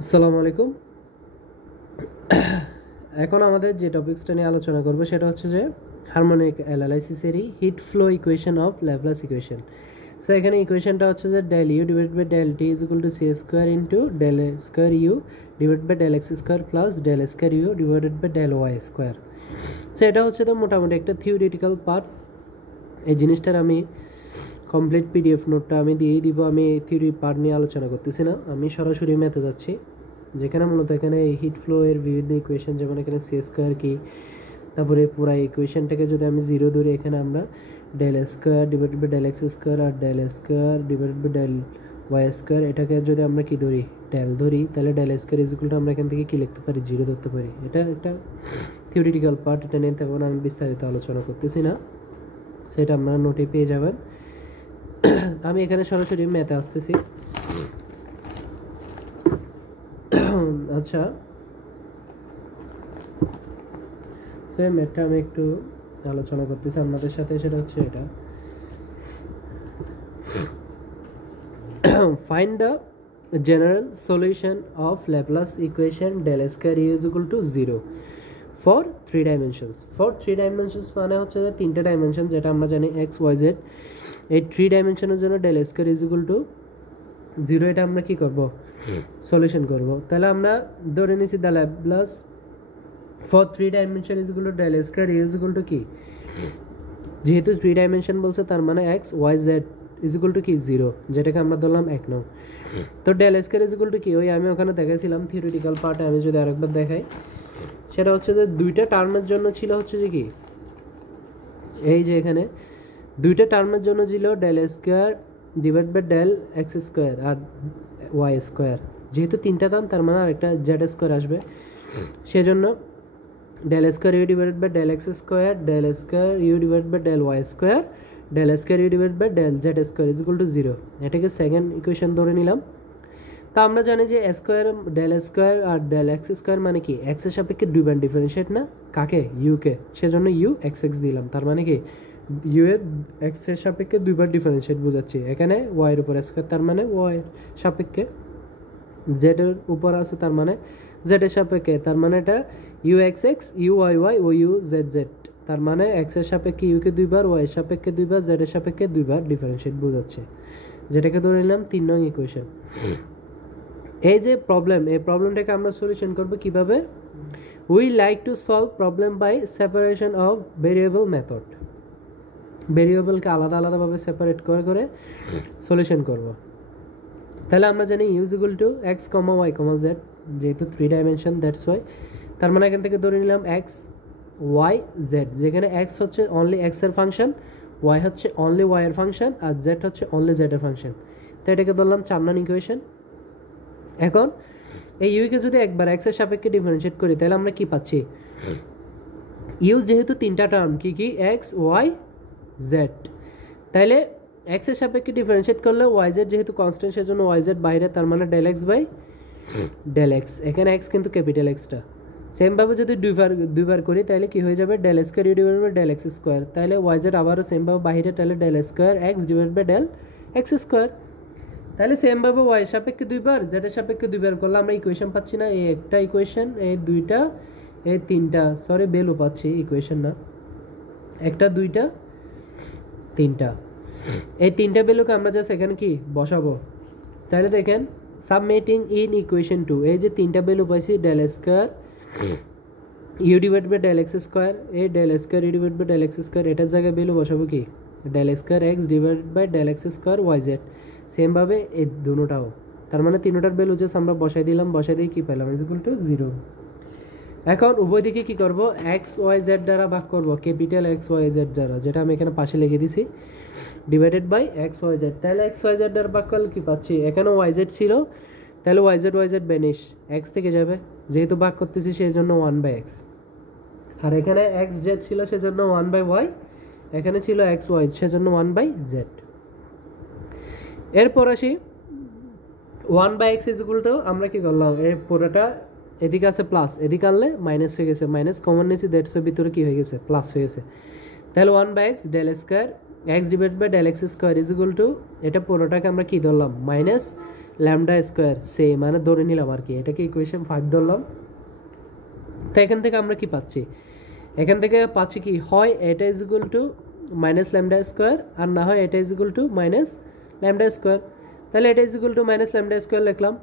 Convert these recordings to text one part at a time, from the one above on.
আসসালামু আলাইকুম। এখন আমাদের যে টপিকসটা নিয়ে আলোচনা করব সেটা হচ্ছে যে হারমোনিক অ্যানালাইসিসেরই heat flow equation of Laplace equation. So এখানে ইকুয়েশনটা হচ্ছে যে del U divide by del T is equal to C square into del square you divide by del x square plus del square you divided by del Y square. So এটা হচ্ছে তো মোটামুটি একটা theoretical part. এই জিনিসটার আমি complete PDF নোটটা আমি দিয়েই দিব। আমি থিওরি পার্ট নিয়ে আলোচনা করতেছি না, আমি সরাসরি ম্যাথে যাচ্ছি, যেখানে মূলত এখানে হিট ফ্লো এর বিভিন্ন ইকুয়েশন, যেমন এখানে সি স্কোয়ার কি, তারপরে পুরো ইকুয়েশনটাকে যদি আমি জিরো ধরি, এখানে আমরা del square divided by del x square আর del square divided by del Y square, এটাকে যদি আমরা কি ধরি, ডেল ধরি, তাহলে del square is equal to আমরা এখান থেকে কি লিখতে পারি, জিরো ধরতে পারি। এটা একটা থিওরিটিক্যাল পার্ট, এটা নিয়ে তেমন আমি বিস্তারিত আলোচনা করতেছি না, সেটা আপনারা নোটে পেয়ে যাবেন। আমি এখানে সরাসরি ম্যাথে আসতেছি। আচ্ছা, সেই ম্যাথটা আমি একটু আলোচনা করতেছি আপনাদের সাথে, সেটা হচ্ছে এটা, find the general solution of Laplace equation del square u is equal to zero for three dimensions. For three dimensions মানে হচ্ছে যে তিনটা ডাইমেনশন, যেটা আমরা জানি এক্স ওয়াই জেড। এই থ্রি ডাইমেনশনের জন্য del square is equal to zero, এটা আমরা কি করব, সলিউশন করব। তাহলে আমরা ধরে নিছি the Laplace for three dimension is equal to del square u is equal to কি, যেহেতু থ্রি ডাইমেনশন বলছে তার মানে x Y z is equal to কি জিরো, যেটাকে আমরা ধরলাম এক নং। তো del square is equal to কি, ওই আমি ওখানে দেখাইছিলাম থিওরিটিক্যাল পার্টে, আমি যদি আরেকবার দেখাই, সেটা হচ্ছে যে দুইটা টার্মের জন্য ছিল হচ্ছে যে কি, এই যে এখানে দুইটা টার্মের জন্য ছিল del square divide by del x square আর ওয়াই স্কোয়ার। যেহেতু তিনটা টার্ম, তার মানে আরেকটা জেড স্কোয়ার আসবে, সেজন্য del square you divided by del x square, del square you divide by del Y square, del square you divide by del z square is equal to zero. এটাকে second equation ধরে নিলাম। তা আমরা জানি যে square del square আর del x square মানে কি, এক্সের সাপেক্ষে দুইবার ডিফারেন্সিয়েট না, কাকে, ইউকে, সেজন্য ইউ এক্স এক্স দিলাম। তার মানে কি, ইউ এর এক্সের সাপেক্ষে দুইবার ডিফারেন্সিয়েট বোঝাচ্ছি। এখানে ওয়াইয়ের উপর স্কোয়ার, তার মানে ওয়াই সাপেক্ষে, জেড এর উপর আছে তার মানে জেড এর সাপেক্ষে, তার মানে এটা u x x u y y ও ইউ জেড জেড, তার মানে এক্স এর সাপেক্ষে ইউকে দুইবার, ওয়াই এর সাপেক্ষে দুইবার, জেড এর সাপেক্ষে দুইবার ডিফারেন্সিয়েট বোঝাচ্ছে, যেটাকে ধরে নিলাম 3 নং ইকুয়েশন। এই যে প্রবলেম, এই প্রবলেমটাকে আমরা সলিউশন করব কিভাবে, we like to solve problem by separation of variable method. ভেরিয়েবলকে আলাদা আলাদাভাবে সেপারেট করে করে সলিউশন করব। তাহলে আমরা জানি U is equal to X comma Y comma Z, যেহেতু থ্রি ডাইমেনশন দ্যাটস ওয়াই। তার মানে এখান থেকে ধরে নিলাম এক্স ওয়াই জেড, যেখানে এক্স হচ্ছে অনলি এক্স এর ফাংশন, ওয়াই হচ্ছে অনলি ওয়াই এর ফাংশন, আর জেড হচ্ছে অনলি জেড এর ফাংশন। তো এটাকে ধরলাম 4 নং ইকুয়েশন। এখন এই ইউকে যদি একবার এক্স এর সাপেক্ষে ডিফারেন্সিয়েট করি, তাহলে আমরা কি পাচ্ছি, ইউ যেহেতু তিনটা টার্ম, কি কি, এক্স ওয়াই জেড, তাহলে এক্স এর সাপেক্ষে ডিফারেন্সিয়েট করলে ওয়াই জেড যেহেতু কনস্ট্যান্ট, সেজন্য ওয়াই জেড বাইরে, তার মানে del x by del x, এখানে এক্স কিন্তু ক্যাপিটাল এক্সটা। সেমভাবে যদি দুইবার করি, তাহলে কি হয়ে যাবে, del square you divide by del x square, তাহলে ওয়াই জেড আবারও সেমভাবে বাইরে, তাহলে del square x divide by del x square. তাহলে সেমভাবে ওয়াই সাপেক্ষে দুইবার, জেডের সাপেক্ষে দুইবার করলে আমরা ইকুয়েশন পাচ্ছি না, এই একটা ইকুয়েশন, এই দুইটা, এই তিনটা, সরি ভ্যালু পাচ্ছি, ইকুয়েশন না, একটা দুইটা তিনটা, এই তিনটা ভ্যালুকে আমরা জাস্ট এখানে কি বসাবো। তাহলে দেখেন, সাবমিটিং ইন ইকুয়েশন 2, এই যে তিনটা ভ্যালু পাইছি, del square you divide by del x square, এই del square you divide by del x square, এটার জায়গায় ভ্যালু বসাবো কি, del square x divide by del x square Y Z, সেমভাবে এই দুটোটাও। তার মানে তিনটার ভ্যালু জাস্ট আমরা বসাই দিলাম, বসাই দিয়ে কি পেলাম, ইজ ইকুয়াল টু জিরো। এখন উভয় দিকে কি করব, এক্স ওয়াই জেড দ্বারা ভাগ করব, ক্যাপিটাল এক্স ওয়াই জেড দ্বারা, যেটা আমি এখানে পাশে লিখে দিছি, divided by x Y z. তাহলে এক্স ওয়াই জেড দ্বারা ভাগ করলে কি পাচ্ছি, এখানে ওয়াই জেড ছিল, তাহলে ওয়াই জেড বেনিশ, এক্স থেকে যাবে, যেহেতু ভাগ করতেছি সেই জন্য 1 বাই এক্স, আর এখানে এক্স জেড ছিল সেজন্য 1 বাই ওয়াই, এখানে ছিল এক্স ওয়াই সেজন্য 1 বাই জেড। এরপর আসি 1 by x is equal to, আমরা কি করলাম, এই পুরোটা এদিকে আছে প্লাস, এদিকে আনলে মাইনাস হয়ে গেছে, মাইনাস কমন নিয়েছি, দ্যাটস ভিতরে কি হয়ে গেছে, প্লাস হয়ে গেছে। তাহলে 1 by x del square x divide by del x square is equal to, এটা পুরোটাকে আমরা কি ধরলাম, মাইনাস ল্যামডা স্কোয়ার সেম, মানে ধরে নিলাম আর কি, এটাকে ইকুয়েশন 5 ধরলাম। তো এখান থেকে আমরা কি পাচ্ছি, এখান থেকে পাচ্ছি কি, হয় এটা is equal to minus lambda square, আর না হয় এটা is equal to minus lambda square. তাহলে এটা is equal to minus lambda square লিখলাম।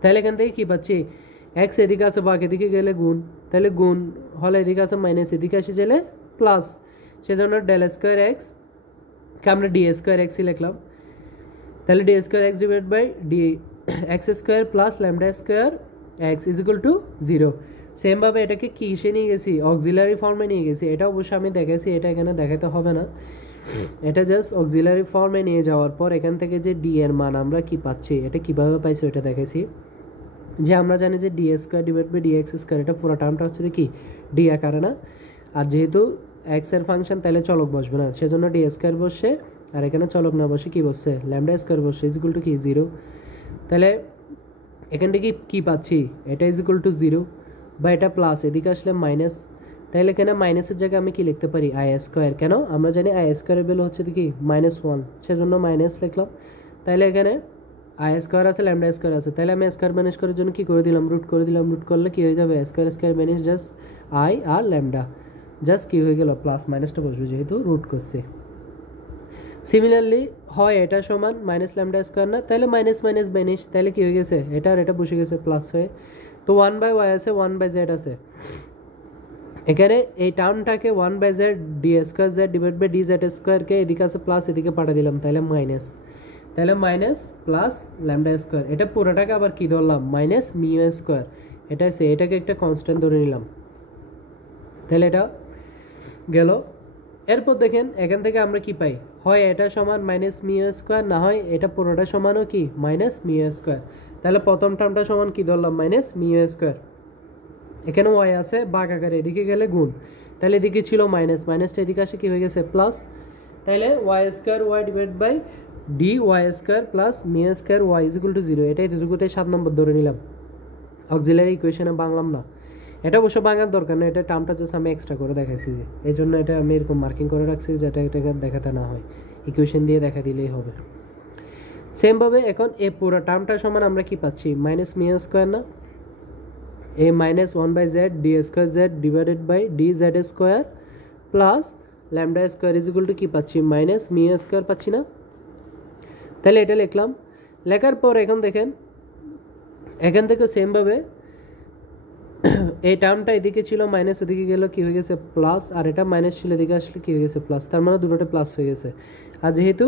তাহলে এখান থেকে কী পাচ্ছি, এক্স এদিকে আছে বাঘ, এদিকে গেলে গুণ, তাহলে গুণ হলে এদিকে আছে মাইনাস, এদিকে আসে গেলে প্লাস, সেজন্য ডেল স্কোয়ার এক্স কে আমরা ডি স্কোয়ার এক্সই লিখলাম। তাহলে d square x divide by d x square plus lambda square x is equal to 0। সেমভাবে এটাকে কিসে নিয়ে গেছি, অক্সিলারি ফর্মে নিয়ে গেছি। এটা অবশ্যই আমি দেখেছি, এটা এখানে দেখাতে হবে না, এটা জাস্ট অক্সিলারি ফর্মে নিয়ে যাওয়ার পর এখান থেকে যে ডি এর মান আমরা কি পাচ্ছি, এটা কিভাবে পাইছি ওটা দেখেছি। যে আমরা জানি যে d square divide by d x square, এটা পুরো টার্মটা হচ্ছে কি ডি আকারে না, আর যেহেতু এক্স এর ফাংশন তাহলে চলক বসবে না, সেজন্য ডি স্কোয়ার বসে, আর এখানে চলক না বসে কি বসছে, ল্যামডা স্কোয়ার বসে, ইজ ইকুয়াল টু কি 0। তাহলে এখান থেকে কি পাচ্ছি, এটা ইজ ইকুয়াল টু 0, বা এটা প্লাস, এদিকে আসলে মাইনাস। তাহলে এখানে মাইনাসের জায়গায় আমি কি লিখতে পারি, আই স্কোয়ার, কেন আমরা জানি আই স্কোয়ারের ভ্যালু হচ্ছে কি -1, সেজন্য মাইনাস লিখলাম। তাহলে এখানে আই স্কোয়ার আছে, ল্যামডা স্কোয়ার আছে, তাহলে আমি স্কোয়ার ম্যানেজ করার জন্য কী করে দিলাম, রুট করে দিলাম। রুট করলে কী হয়ে যাবে, square square manage just I আর ল্যামডা, জাস্ট কী হয়ে গেল, প্লাস মাইনাসটা বসবে যেহেতু রুট করছে। সিমিলারলি হয় এটা সমান মাইনাস ল্যামডা স্কোয়ার না, তাহলে মাইনাস মাইনাস মাইনাস, তাহলে কী হয়ে গেছে, এটা আর এটা বসে গেছে প্লাস হয়ে। তো 1/y আছে, 1/z আছে, এখানে এই টার্মটাকে 1/z D square Z divide by D Z স্কোয়ারকে এদিকে আছে প্লাস, এদিকে পাঠিয়ে দিলাম, তাহলে মাইনাস, তাহলে মাইনাস প্লাস ল্যামডা স্কোয়ার, এটা পুরোটাকে আবার কী ধরলাম, মাইনাস মিউ স্কোয়ার, এটা সে এটাকে একটা কনস্ট্যান্ট ধরে নিলাম। তাহলে এটা গেল। এরপর দেখেন এখান থেকে আমরা কি পাই, হয় এটা সমান মাইনাস মিউ স্কোয়ার, না হয় এটা পুরোটা সমানও কি মাইনাস মিউ স্কোয়ার। তাহলে প্রথম টার্মটা সমান কি ধরলাম, মাইনাস মিউ স্কোয়ার, এখানে ওয়াই আছে বাঘ আকারে, এদিকে গেলে গুণ, তাহলে এদিকে ছিল মাইনাস, মাইনাসটা এদিকে আসে কি হয়ে গেছে প্লাস। তাহলে y square y divide by d y square plus mu square y is equal to 0, এটাই দুটোটাই 7 নম্বর ধরে নিলাম, অক্সিলারি ইকুয়েশনে বাংলাম না। এটা অবশ্য বাঙার দরকার না, এটা টার্মটা জাস্ট আমি এক্সট্রা করে দেখাইছি, যে এই জন্য এটা আমি এরকম মার্কিং করে রাখছি যাতে এটাকে দেখাতে না হয়, ইকুয়েশন দিয়ে দেখা দিলেই হবে। সেমভাবে এখন এই পুরো টার্মটা সমান আমরা কি পাচ্ছি, মাইনাস মিউ স্কোয়ার না, এই minus 1/z D square Z divided by D Z square plus lambda square is equal to কী পাচ্ছি, মাইনাস মিউ স্কোয়ার পাচ্ছি না। তাহলে এটা লিখলাম, লেখার পর এখন দেখেন এখান থেকে সেমভাবে এই টার্মটা এদিকে ছিল মাইনাস, ওদিকে গেল কী হয়ে গেছে প্লাস, আর এটা মাইনাস ছিল এদিকে আসলে কী হয়ে গেছে প্লাস, তার মানে দুটোটা প্লাস হয়ে গেছে। আর যেহেতু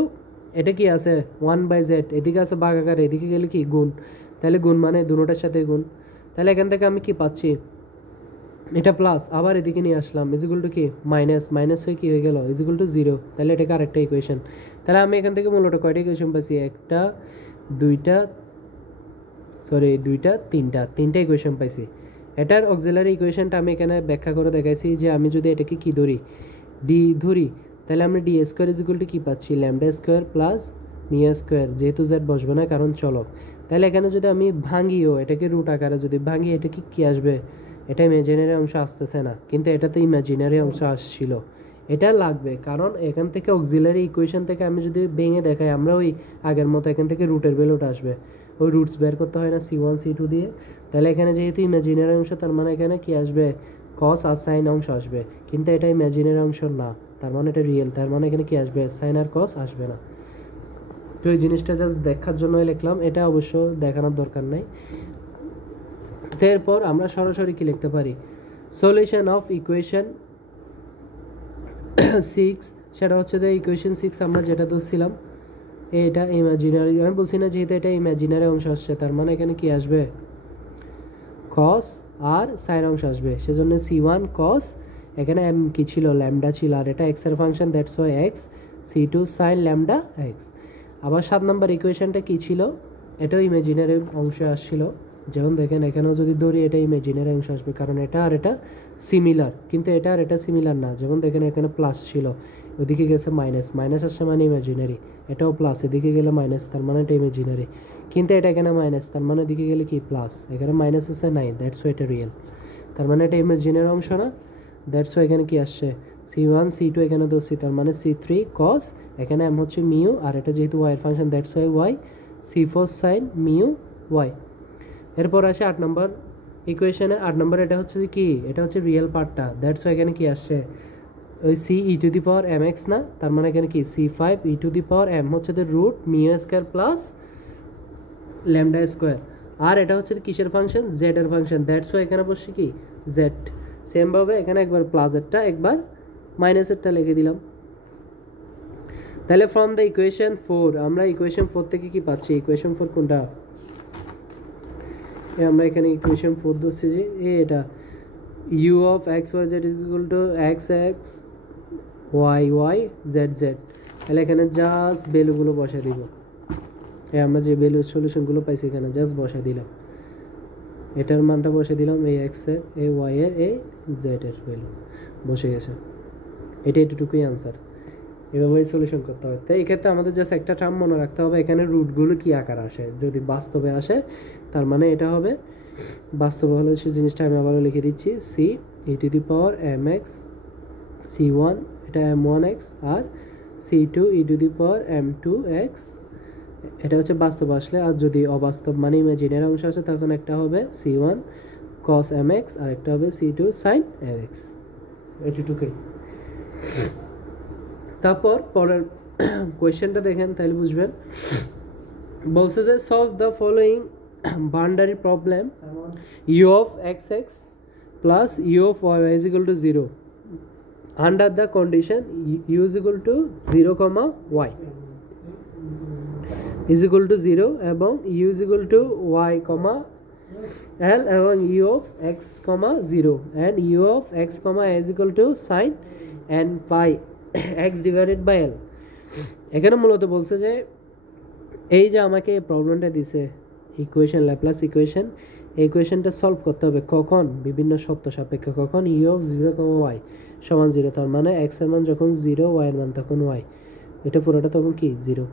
এটা কি আছে 1/z, এদিকে আছে বাঘ আকারে, এদিকে গেলে কি গুণ, তাহলে গুণ মানে দুটোটার সাথে গুণ। তাহলে এখান থেকে আমি কি পাচ্ছি, এটা প্লাস, আবার এদিকে নিয়ে আসলাম, ইজ ইকুয়াল টু কি মাইনাস, মাইনাস হয়ে কী হয়ে গেল, ইজ ইকুয়াল টু 0। তাহলে এটাকে আরেকটা ইকুয়েশন। তাহলে আমি এখান থেকে মূলত কয়টা ইকুয়েশন পাচ্ছি, একটা দুইটা তিনটা ইকুয়েশন পাইছি। এটার অক্সিলারি ইকুয়েশনটা আমি এখানে ব্যাখ্যা করে দেখাইছি, যে আমি যদি এটাকে কি ধরি, ডি ধরি, তাহলে আমরা D square is equal to কী পাচ্ছি, lambda square plus mu square, যেহেতু জেড বসবে না কারণ চলক। তাহলে এখানে যদি আমি ভাঙিও এটাকে রুট আকারে যদি ভাঙি, এটা কি আসবে, এটা ইমাজিনারি অংশ আসতেছে না, কিন্তু এটা তো ইমাজিনারি অংশ আসছিল, এটা লাগবে, কারণ এখান থেকে অক্সিলারি ইকুয়েশন থেকে আমি যদি ভেঙে দেখাই, আমরা ওই আগের মতো এখান থেকে রুটের ভ্যালুটা আসবে, ওই রুটস বের করতে হয় না C1 C2 দিয়ে। তাহলে এখানে যেহেতু ইমাজিনারি অংশ, তার মানে এখানে কি আসবে, কস আর সাইন অংশ আসবে, কিন্তু এটা ইমাজিনারি অংশ না, তার মানে এটা রিয়েল, তার মানে এখানে কি আসবে, সাইন আর কস আসবে না। তো এই জিনিসটা জাস্ট দেখার জন্যই লিখলাম, এটা অবশ্য দেখানোর দরকার নাই। তো এরপর আমরা সরাসরি কি লিখতে পারি, সলিউশন অফ ইকুয়েশন 6, সেটা হচ্ছে যে ইকুয়েশন 6 আমরা যেটা ধরছিলাম, এটা ইমাজিনারি, আমি বলছি না যেহেতু এটা ইমাজিনারি অংশ আসছে, তার মানে এখানে কি আসবে, কস আর সাইন অংশ আসবে, সেজন্য C1 কস, এখানে এম কি ছিল, ল্যামডা ছিল, আর এটা এক্স এর function, that's Y x, C2 sign lambda x. আবার 7 নম্বর ইকুয়েশনটা কী ছিল, এটাও ইমাজিনারি অংশ আসছিল, যেমন দেখেন এখানেও যদি ধরি এটা ইমাজিনারি অংশ আসবে, কারণ এটা আর এটা সিমিলার, কিন্তু এটা আর এটা সিমিলার না, যেমন দেখেন এখানে প্লাস ছিল, ওদিকে গেছে মাইনাস, মাইনাস আসছে মানে ইমাজিনারি, এটাও প্লাস, এদিকে গেলে মাইনাস, তার মানে এটা ইমাজিনারি, কিন্তু এটা এখানে মাইনাস, তার মানে এদিকে গেলে কি প্লাস, এখানে মাইনাস আছে নাই, দ্যাটস ওয়াই এটা রিয়েল, তার মানে এটা ইমাজিনারি অংশ না, দ্যাটস ওয়াই এখানে কি আসছে, C1 C2 এখানে ধরছি, তার মানে C3 কস, এখানে এম হচ্ছে মিউ, আর এটা যেহেতু ওয়াই এর function, that's why y C4 sine mu y. এরপর আসে 8 নম্বর ইকুয়েশনে। 8 নম্বর এটা হচ্ছে কি, এটা হচ্ছে রিয়েল পার্টটা, দ্যাটস ওয়াই এখানে কি আসছে ওই C E to the power M X না, তার মানে এখানে কি C5 E to the power M হচ্ছে root mu square plus lambda square. আর এটা হচ্ছে কিসের ফাংশন, জেড এর ফাংশন, দ্যাটস ওয়াই এখানে বসছে কি জেড। সেমভাবে এখানে একবার প্লাসেরটা একবার মাইনাসেরটা লিখে দিলাম। তাহলে ফ্রম দ্য ইকুয়েশন 4 আমরা ইকুয়েশন 4 থেকে কি পাচ্ছি, ইকুয়েশন 4 কোনটা, আমরা এখানে ইকুয়েশন 4 ধরছি যে এটা u of x Y z is equal to x x y y z z. তাহলে এখানে জাস্ট ভ্যালুগুলো বসে দিব, আমরা যে ভ্যালু সলিউশনগুলো পাইছি এখানে জাস্ট বসে দিলাম, এটার মানটা বসে দিলাম, এই এক্স এর এই ওয়াই এর এই জেড এর ভ্যালু বসে গেছে। এটা এটুকুই আনসার। এভাবেই সলিউশন করতে হবে। তাই এক্ষেত্রে আমাদের জাস্ট একটা টার্ম মনে রাখতে হবে, এখানে রুটগুলো কী আকার আসে, যদি বাস্তবে আসে তার মানে এটা হবে বাস্তবে হলে সে জিনিসটা আমি আবারও লিখে দিচ্ছি, c E to the power M x C1 এটা M1x R C2 E to the power M2x, এটা হচ্ছে বাস্তব আসলে। আর যদি অবাস্তব মানে ইমাজিনারি অংশ আসে তখন একটা হবে C1 cos mx আর একটা হবে C2 sin mx। এটুকুই। তারপর পরের কোয়েশ্চেনটা দেখেন তাহলে বুঝবেন। বলছে যে solve the following boundary problem u of xx plus u of y is equal to 0 under the condition u is equal to 0, y is equal to 0 এবং u is equal to y, l এবং u of x, 0 and u of x, is equal to sin and pi x divided by l। এখানে মূলত বলছে যে এই যে আমাকে এই প্রবলেমটা দিছে ইকুয়েশন ল্যাপ্লাস ইকুয়েশন, এই ইকুয়েশনটা সলভ করতে হবে কখন, বিভিন্ন শর্ত সাপেক্ষে। কখন u of 0, y সমান 0, তার মানে x এর মান যখন 0 y এর মান তখন y, এটা পুরোটা তখন কি 0।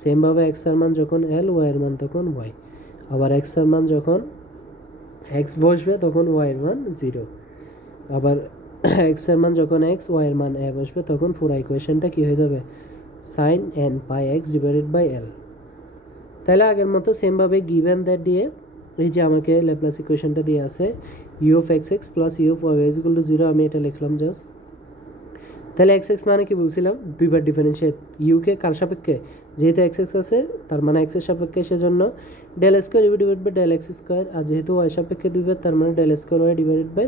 সেমভাবে x এর মান যখন l, y এর মান তখন y, আবার x এর মান যখন x বসবে তখন y এর মান 0, আবার x এর মান যখন x, y এর মান a বসবে তখন পুরো ইকুয়েশনটা কি হয়ে যাবে sin n pi x divided by l। তাহলে আগের মতো সেমভাবে গিভেন দ্যাট দিয়ে এই যে আমাকে ল্যাপ্লাস ইকুয়েশনটা দিয়ে আছে u of xx plus u of y is equal to 0, আমি এটা লিখলাম জাস্ট। তাহলে xx মানে কি বলছিলাম, দুইবার ডিফারেন্সিয়েট, u কে কার সাপেক্ষে, যেহেতু xx আছে তার মানে x এর সাপেক্ষে, সেজন্য del square you divide by del x square, আর যেহেতু y সাপেক্ষে দুইবার তার মানে del square y divided by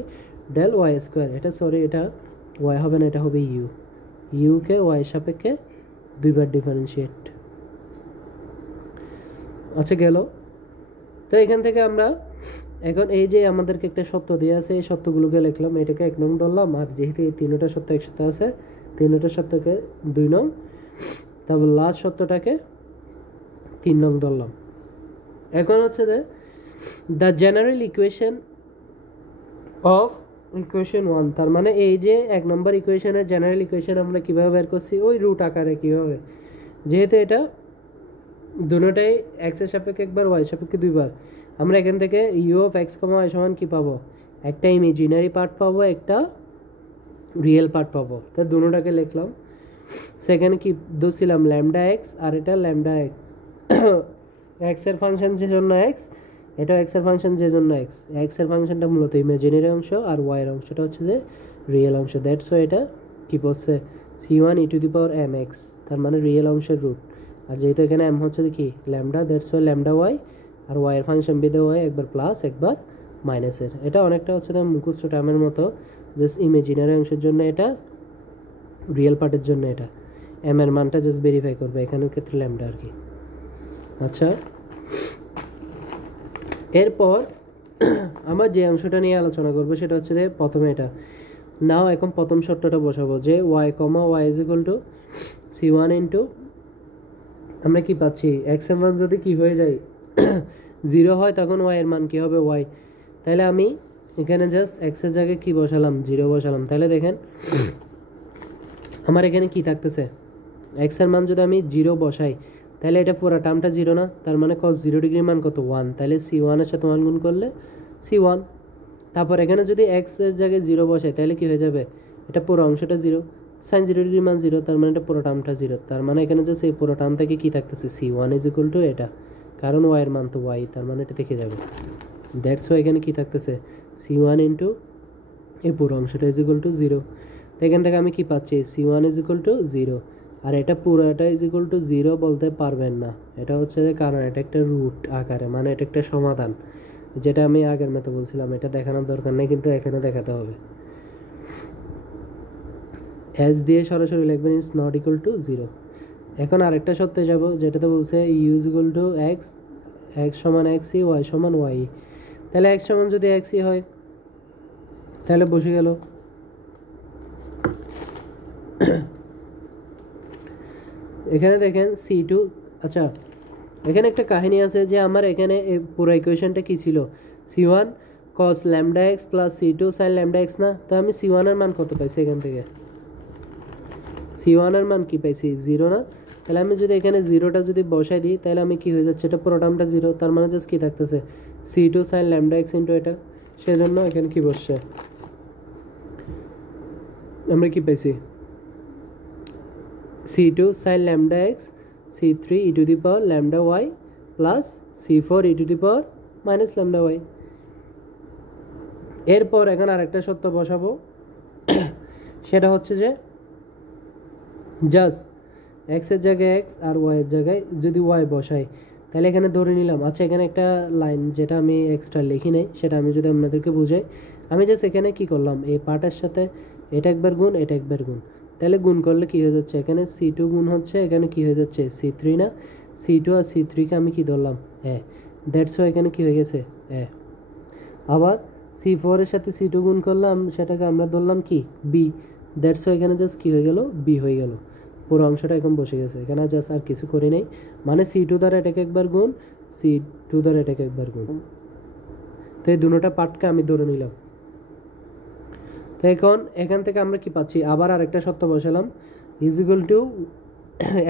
del Y square. এটা সরি এটা y হবে না, এটা হবে u কে y সাপেক্ষে দুইবার ডিফারেন্সিয়েট। আচ্ছা গেল। তো এখান থেকে আমরা এখন এই যে আমাদেরকে একটা সত্য দিয়ে আছে, এই সত্যগুলোকে লিখলাম, এটাকে 1 নং ধরলাম, আর যেহেতু এই তিনটা সত্য একসাথে আছে তিনটা সত্যকে 2 নং, তারপর লাস্ট সত্যটাকে 3 নং ধরলাম। এখন হচ্ছে যে the general equation of equation 1, তার মানে এই যে 1 নম্বর ইকুয়েশনের জেনারেল ইকুয়েশন আমরা কীভাবে বের করছি, ওই রুট আকারে কীভাবে, যেহেতু এটা দুটোটাই এক্স এর সাপেক্ষে একবার, ওয়াই সাপেক্ষে দুইবার, আমরা এখান থেকে ইউ অফ এক্স, ওয়াই সমান কী পাবো, একটা ইমেজিনারি পার্ট পাবো, একটা রিয়েল পার্ট পাবো। তো দুটোটাকে লিখলাম, সেখানে কি ধরছিলাম ল্যামডা এক্স, আর এটা ল্যামডা এক্স, এক্স এর ফাংশন যে জন্য এক্স, এটা এক্স এর ফাংশন যে জন্য এক্স, এক্স এর ফাংশনটা মূলত ইমেজিনারি অংশ আর ওয়াই এর অংশটা হচ্ছে যে রিয়েল অংশ। দ্যাটস ওয়াই এটা কী পড়ছে C1 e to the power M x, তার মানে রিয়েল অংশের রুট। আর যেহেতু এখানে এম হচ্ছে কি lambda, that's why lambda y, আর ওয়াই এর ফাংশন বেঁধে ওয়াই একবার প্লাস একবার মাইনাসের। এটা অনেকটা হচ্ছে মুখস্থ টার্মের মতো, জাস্ট ইমেজিনারি অংশের জন্য এটা, রিয়েল পার্টের জন্য এটা, এম এর মানটা জাস্ট ভেরিফাই করবে, এখানের ক্ষেত্রে ল্যামডা আর কি। আচ্ছা এরপর আমার যে অংশটা নিয়ে আলোচনা করবো সেটা হচ্ছে যে প্রথমে এটা নাও, এখন প্রথম শর্তটা বসাবো যে y, y is equal to C1 into, আমরা কি পাচ্ছি এক্স এর মান যদি কি হয়ে যায় 0 হয় তখন ওয়াই এর মান কি হবে ওয়াই। তাহলে আমি এখানে জাস্ট এক্স এর জায়গায় কি বসালাম 0 বসালাম। তাহলে দেখেন আমার এখানে কি থাকতেছে, এক্স এর মান যদি আমি 0 বসাই তাহলে এটা পুরো টার্মটা 0 না, তার মানে cos 0 ডিগ্রির মান কত 1, তাহলে C1 এর সাথে 1 গুণ করলে C1। তারপর এখানে যদি এক্স এর জায়গায় 0 বসাই তাহলে কি হয়ে যাবে, এটা পুরো অংশটা 0, sin 0 ডিগ্রির মান 0, তার মানে এটা পুরো টার্মটা 0, তার মানে এখানে যে সেই পুরো টার্ম থেকে কি থাকতেছে C1 ইজ ইকুয়াল টু এটা, কারণ ওয়াইয়ের মান তো ওয়াই, তার মানে এটা থেকে যাবে। দ্যাটস ওয়াই এখানে কী থাকতেছে, c1 ইন্টু এই পুরো অংশটা ইজ ইকুয়াল টু 0। তো এখান থেকে আমি কি পাচ্ছি, c1 ইজ ইকুয়াল টু 0। আর এটা পুরোটা ইজ ইকুয়াল টু 0 বলতে পারবেন না, এটা হচ্ছে যে কারণ এটা একটা রুট আকারে, মানে এটা একটা সমাধান, যেটা আমি আগের মতো বলছিলাম, এটা দেখানোর দরকার নেই, কিন্তু এখানে দেখাতে হবে। এস দিয়ে সরাসরি লিখবেন ইজ নট ইকুয়াল টু 0। এখন আরেকটা সত্যে যাব, যেটাতে বলছে u is equal to x, x সমান এক্সই, ওয়াই সমান ওয়াই। তাহলে এক্স সমান যদি এক্সই হয় তাহলে বসে গেল। এখানে দেখেন c2, আচ্ছা এখানে একটা কাহিনী আছে যে আমার এখানে পুরো ইকুয়েশনটা কি ছিল, c1 cos lambda x plus c2 sin lambda x না। তো আমি c1 এর মান কত পাইছি, এখান থেকে c1 এর মান কি পাইছি, 0 না। তাহলে আমি যদি এখানে 0টা যদি বসাই দিই তাহলে আমি কি হয়ে যাচ্ছে, এটা পুরো টার্মটা 0, তার মানে জাস্ট কি থাকতেছে c2 sin lambda x into এটা। সেজন্য এখানে কি বসছে, আমরা কি পাইছি c2 sin lambda x c3 e to the power lambda y plus c4 e to the power minus lambda y. এরপর এখন আরেকটা সত্য বসাবো, সেটা হচ্ছে যে জাস্ট এক্সের জায়গায় এক্স আর ওয়াইয়ের জায়গায় যদি ওয়াই বসাই, তাহলে এখানে ধরে নিলাম, আচ্ছা এখানে একটা লাইন যেটা আমি এক্সট্রা লিখি নাই, সেটা আমি যদি আপনাদেরকে বুঝাই, আমি জাস্ট এখানে কি করলাম, এই পার্টের সাথে এটা একবার গুণ, এটা একবার গুণ, তাহলে গুণ করলে কি হয়ে যাচ্ছে, এখানে c2 গুণ হচ্ছে, এখানে কি হয়ে যাচ্ছে c3 না, c2 আর c3কে আমি কি ধরলাম এ, দ্যাটস ওয়াই এখানে কি হয়ে গেছে এ। আবার c4 এর সাথে c2 গুণ করলাম, সেটাকে আমরা ধরলাম কি বি, দ্যাটস ওয়াই এখানে জাস্ট কি হয়ে গেল বি হয়ে গেল। পুরো অংশটা এখন বসে গেছে, এখানে জাস্ট আর কিছু করি নাই, মানে c2 দ্বারা এটাকে একবার গুণ, c2 দ্বারা এটাকে একবার গুণ। তো এই দুটোটা পার্টকে আমি ধরে নিলাম। তো এখন এখান থেকে আমরা কি পাচ্ছি, আবার আরেকটা সত্য বসালাম, is equal to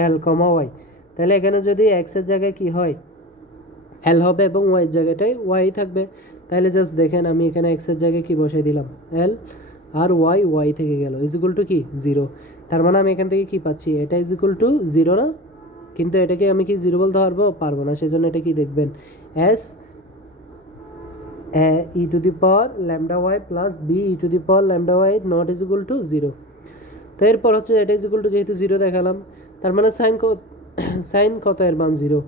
l comma y. তাহলে এখানে যদি এক্স এর জায়গায় কি হয় এল হবে এবং ওয়াই এর জায়গাটায় ওয়াই থাকবে। তাহলে জাস্ট দেখেন আমি এখানে এক্স এর জায়গায় কি বসাই দিলাম এল, আর ওয়াই ওয়াই থেকে গেল, ইজ ইকুয়াল টু কি 0। তার মানে আমি এখান থেকে কি পাচ্ছি, এটা ইজ ইকুয়াল টু 0 না, কিন্তু এটাকে আমি কি 0 বলতে পারবো না, সেজন্য এটা কি দেখবেন S e to the power lambda y plus b e to the power lambda y not is equal to 0। তো এরপর হচ্ছে এটা ইজ ইকুয়াল টু যেহেতু 0 দেখালাম, তার মানে সাইন কত এর মান 0।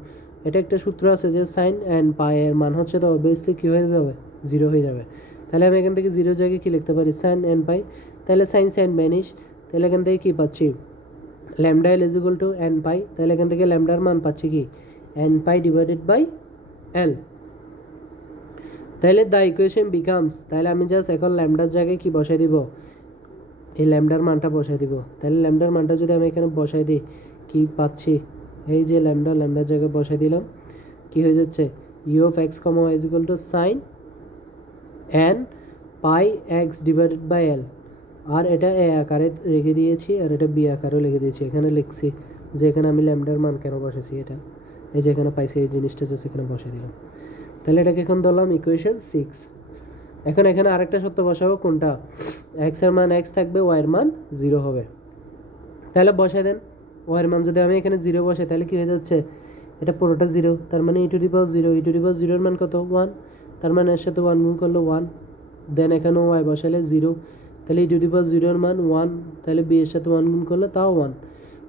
এটা একটা সূত্র আছে যে সাইন অ্যান্ড পাই এর মান হচ্ছে তো অবভিয়াসলি কী হয়ে যাবে 0 হয়ে যাবে। তাহলে আমি এখান থেকে 0 জায়গায় কী লিখতে পারি সাইন অ্যান্ড পাই, তাহলে সাইন সাইন ম্যানিশ, তাহলে এখান থেকে কী পাচ্ছি lambda L is equal to N pi, তাহলে এখান থেকে ল্যামডার মান পাচ্ছি কি এন পাই ডিভাইডেড বাই এল। তাহলে দ্য ইকুয়েশন বিকামস, তাহলে আমি জাস্ট এখন ল্যামডার জায়গায় কি বসাই দিব, এই ল্যামডার মানটা বসাই দিব। তাহলে ল্যামডার মানটা যদি আমি এখানে বসাই দিই কি পাচ্ছি, এই যে ল্যামডার জায়গায় বসাই দিলাম, কি হয়ে যাচ্ছে U of X comma Y is equal to sine N pi x divided by L. আর এটা এ আকারে রেখে দিয়েছি আর এটা বি আকারেও লিখে দিয়েছি। এখানে লিখছি যে এখানে আমি ল্যামডার মান কেন বসেছি, এটা এই যে এখানে পাইছি এই জিনিসটা জাস্ট এখানে বসে দিলাম। তাহলে এটাকে এখন ধরলাম ইকুয়েশন 6। এখন এখানে আরেকটা সত্য বসাবো, কোনটা এক্স এর মান এক্স থাকবে, ওয়াই এর মান 0 হবে। তাহলে বসাই দেন ওয়াই এর মান যদি আমি এখানে 0 বসাই তাহলে কি হয়ে যাচ্ছে, এটা পুরোটা 0, তার মানে ই to the power 0, E to the power 0 এর মান কত 1, তার মানে এর সাথে 1 গুণ করলে 1, দেন এখানেও ওয়াই বসালে 0, তাহলে ই টু দি পাওয়ার 0 এর মান 1, তাহলে বি এর সাথে 1 গুণ করলে তাও 1,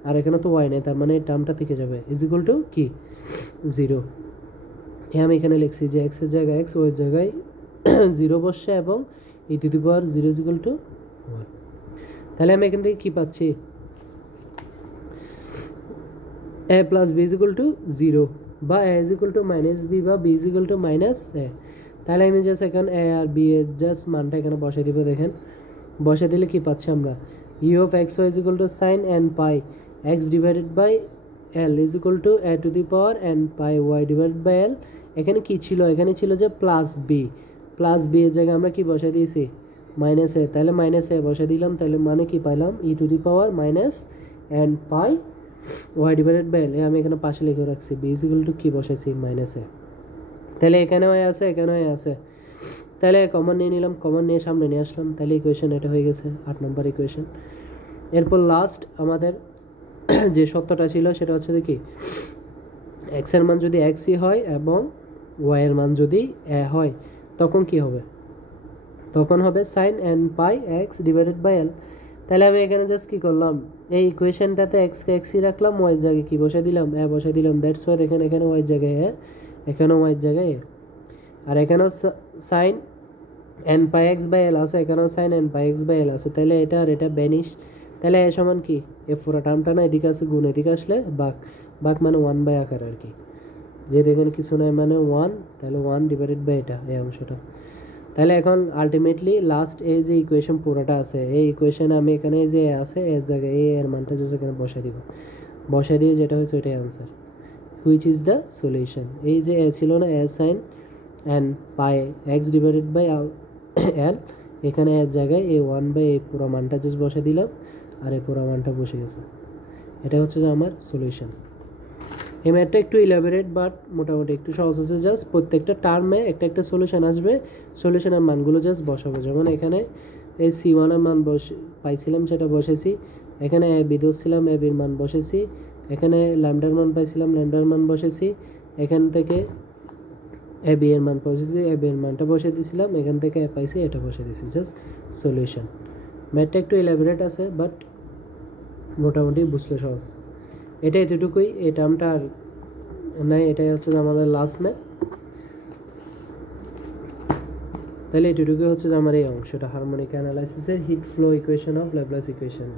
আর এখানে তো ওয়াই নেই, তার মানে এই টার্মটা থেকে যাবে ইজ ইকুয়াল টু কি 0। আমি এখানে লিখছি যে এক্স এর জায়গায় এক্স, ওই জায়গায় 0 বসছে এবং E to the power 0 is equal to 1। তাহলে আমি এখান থেকে কি পাচ্ছি a plus B is equal to 0, বা a is equal to minus B, বা B is equal to minus A. তাহলে আমি জাস্ট এখন এ আর বি এর জাস্ট মানটা এখানে বসাই দিব। দেখেন বসাই দিলে কি পাচ্ছি আমরা, u of x y is equal to sine N pi x divided by l is equal to a to the power n pi Y divided by এল। এখানে কি ছিল, এখানে ছিল যে প্লাস বি এর জায়গায় আমরা কি বসাই দিয়েছি মাইনাস এ, তাহলে মাইনাস এ বসাই দিলাম। তাহলে মানে কি পাইলাম E to the power minus N pi Y divided by L. আমি এখানে পাশে লিখে রাখছি বি ইজ ইকুয়াল টু কি বসাইছি মাইনাস এ। তাহলে এখানেও এ আছে, এখানেও এ আছে, তাহলে কমন নিয়ে নিলাম, কমন নিয়ে সামনে নিয়ে আসলাম, তাহলে ইকুয়েশন এটা হয়ে গেছে 8 নম্বর ইকুয়েশন। এরপর লাস্ট আমাদের যে সত্যটা ছিল সেটা হচ্ছে কি এক্স এর মান যদি এক্সই হয় এবং ওয়াই এর মান যদি এ হয়, তখন কি হবে? তখন হবে sine N pi x divided by এল। তাহলে আমি এখানে জাস্ট কী করলাম, এই ইকুয়েশনটাতে এক্সকে এক্সই রাখলাম, ওয়াইয়ের জায়গায় কী বসে দিলাম? এ বসে দিলাম। দ্যাটস ওয়াই দেখেন এখানে ওয়াইয়ের জায়গায় এ, এখানেও ওয়াইয়ের জায়গায় এ। আর এখানেও sine N pi x by l আছে, এখানেও sine N pi x by l আছে। তাহলে এটা আর এটা বেনিশ। তাহলে এ সমান কি? এ পুরো টার্মটা না এদিকে আছে গুণ, এদিকে আসলে বাঘ। বাঘ মানে 1 বাই আকার আর কি, যে দেখেন কিছু নয় মানে 1, তাহলে 1 ডিভাইডেড বাই এটা, এই অংশটা। তাহলে এখন আলটিমেটলি লাস্ট এই যে ইকুয়েশন পুরোটা আছে, এই ইকুয়েশনে আমি এখানে যে এ আছে এর জায়গায় এই এর মানটা জাস্ট এখানে বসে দিব, বসে দিয়ে যেটা হয়েছে ওইটাই answer, which is the solution. এই যে এ ছিল না, A sine N pi x divided by এল, এখানে এর জায়গায় এই 1 বাই এই পুরো মানটা জাস্ট বসে দিলাম, আর এই পুরো মানটা বসে গেছে। এটা হচ্ছে যে আমার সলিউশন। এই ম্যাথটা একটু ইলাবোরেট বাট মোটামুটি একটু সহজ আছে। জাস্ট প্রত্যেকটা টার্মে একটা একটা সলিউশন আসবে, সলিউশনের মানগুলো জাস্ট বসাবো। যেমন এখানে এই C1 এর মান পাইছিলাম সেটা বসেছি, এখানে এ বি ধরছিলাম, এ বির মান বসেছি, এখানে ল্যামডার মান পাইছিলাম, ল্যামডার মান বসেছি, এখান থেকে এ বি এর মান বসেছি, এ বি এর মানটা বসে দিয়েছিলাম, এখান থেকে এ পাইছি, এটা বসে দিয়েছি, জাস্ট সলিউশন। ম্যাথটা একটু ইলাবোরেট আছে বাট মোটামুটি বুঝলে সহজ। এটা এতটুকুই, এই টার্মটা আর নাই, এটাই হচ্ছে আমাদের লাস্ট ম্যাথ। তাহলে এটুকুই হচ্ছে যে আমার এই অংশটা, হারমোনিক অ্যানালাইসিসের heat flow equation of Laplace equation.